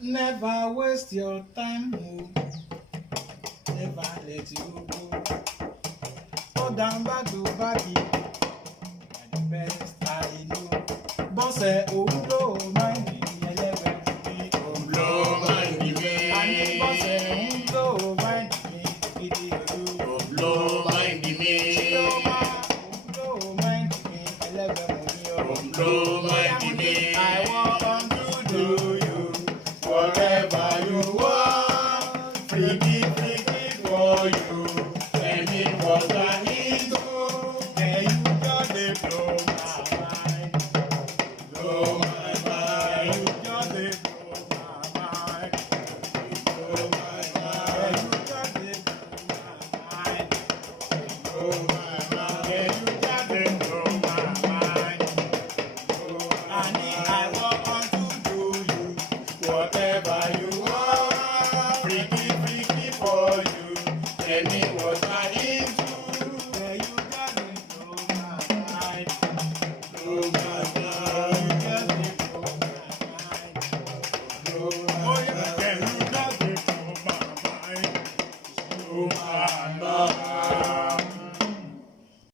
Never waste your time, oh. Never let you go. Go down back to body. You're the best I know. Bọ́sẹ̀ òun ló mind me, ẹlẹ́gbẹ̀ẹ́ mi òun ló mind me. Àní bọ́sẹ̀ òun ló mind me, gidi òru. Òun ló mind me. Chioma òun ló mind me, ẹlẹ́gbẹ̀ẹ́ mi òun Òun ló mind me. I want to do you Whatever you want, freaky, freaky for you. Tell me what I need to. and you just dey blow my mind. Blow my mind. You just dey blow my mind. Blow my And mind. you just dey blow my mind. Blow my mind. And you just dey blow my mind. Honey, I want to do you Whatever you want, freaky, freaky for you. Tell me what I